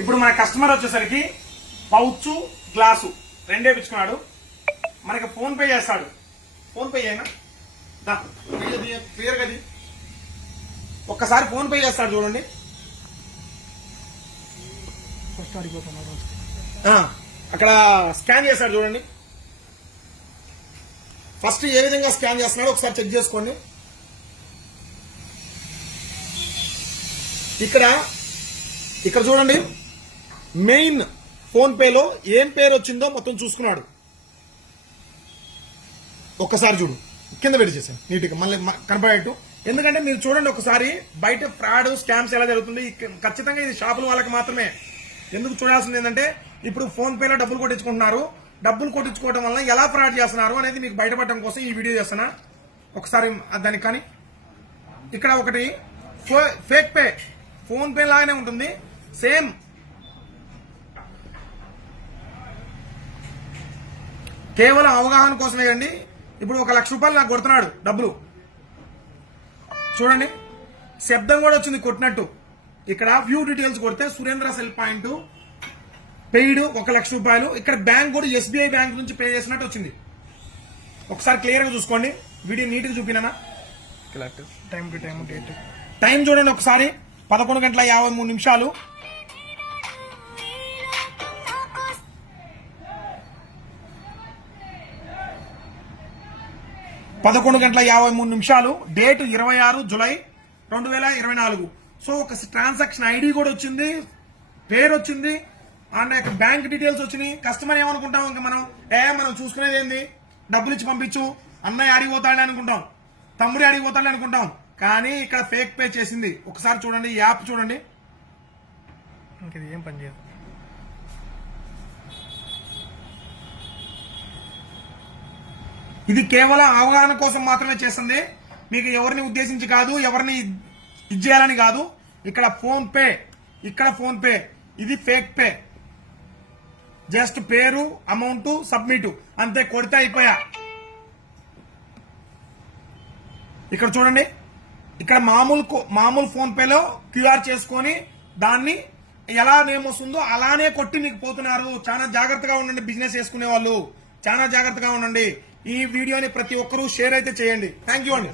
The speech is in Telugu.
ఇప్పుడు మన కస్టమర్ వచ్చేసరికి పౌచ్ గ్లాసు రెండే పిచ్చుకున్నాడు. మనకి ఫోన్ పే చేస్తాడు. ఫోన్ పే చేయనా క్లియర్ గది ఒక్కసారి ఫోన్ పే చేస్తాడు చూడండి. అక్కడ స్కాన్ చేస్తాడు చూడండి. ఫస్ట్ ఏ విధంగా స్కాన్ చేస్తున్నాడో ఒకసారి చెక్ చేసుకోండి. ఇక్కడ చూడండి, మెయిన్ ఫోన్ పేలో ఏం పేరు వచ్చిందో మొత్తం చూసుకున్నాడు. ఒక్కసారి చూడు, కింద పెట్టి చేశాను నీట్గా మళ్ళీ కనపడేట్టు. ఎందుకంటే మీరు చూడండి ఒకసారి బయట ఫ్రాడ్ స్కామ్స్ ఎలా జరుగుతుంది. ఖచ్చితంగా ఇది షాపుల వాళ్ళకి మాత్రమే. ఎందుకు చూడాల్సింది ఏంటంటే ఇప్పుడు ఫోన్ పేలో డబ్బులు కొట్టించుకుంటున్నారు. డబ్బులు కొట్టించుకోవడం వల్ల ఎలా ఫ్రాడ్ చేస్తున్నారు అనేది మీకు బయటపడడం కోసం ఈ వీడియో చేస్తున్నా. ఒకసారి దానికి కానీ ఇక్కడ ఒకటి ఫేక్ పే, ఫోన్ పే లాగానే ఉంటుంది సేమ్. కేవలం అవగాహన కోసమే అండి. ఇప్పుడు 1 లక్ష రూపాయలు నాకు కొడుతున్నాడు డబ్బులు చూడండి, శబ్దం కూడా వచ్చింది కొట్టినట్టు. ఇక్కడ వ్యూ డీటెయిల్స్ కొడితే సురేంద్ర సెల్ పాయింట్ పెయిడ్ 1 లక్ష రూపాయలు. ఇక్కడ బ్యాంక్ కూడా ఎస్బీఐ బ్యాంక్ నుంచి పే చేసినట్టు వచ్చింది. ఒకసారి క్లియర్ గా చూసుకోండి, వీడియో నీట్ గా చూపినా. Time to time date time చూడండి ఒకసారి 11:53. 11:53. Date 26 July 2024. సో ఒక ట్రాన్సాక్షన్ ఐడి కూడా వచ్చింది, పేరు వచ్చింది, అండ్ బ్యాంక్ డీటెయిల్స్ వచ్చినాయి. కస్టమర్ ఏమనుకుంటాం, ఇంకా మనం చూసుకునేది ఏంది, డబ్బులు ఇచ్చి పంపించు, అన్నయ్య అడిగిపోతాడని అనుకుంటాం, తమ్ముడి అడిగిపోతాడని అనుకుంటాం. కానీ ఇక్కడ ఫేక్ పే చేసింది. ఒకసారి చూడండి, యాప్ చూడండి. ఇది ఏం పని చేయదు. ఇది కేవలం అవగాహన కోసం మాత్రమే చేస్తుంది. మీకు ఎవరిని ఉద్దేశించి కాదు, ఎవరిని ఇది చేయాలని కాదు. ఇక్కడ ఫోన్ పే, ఇది ఫేక్ పే. జస్ట్ పేరు, అమౌంట్, సబ్మిట్ అంతే, కొడితే అయిపోయా. ఇక్కడ చూడండి, ఇక్కడ మామూలు ఫోన్ పేలో క్యూఆర్ చేసుకొని దాన్ని ఎలా నేమ్ వస్తుందో అలానే కొట్టి మీకు పోతున్నారు. చాలా జాగ్రత్తగా ఉండండి, బిజినెస్ చేసుకునే వాళ్ళు చాలా జాగ్రత్తగా ఉండండి. ఈ వీడియోని ప్రతి ఒక్కరూ షేర్ అయితే చేయండి. థ్యాంక్ యూ అండి.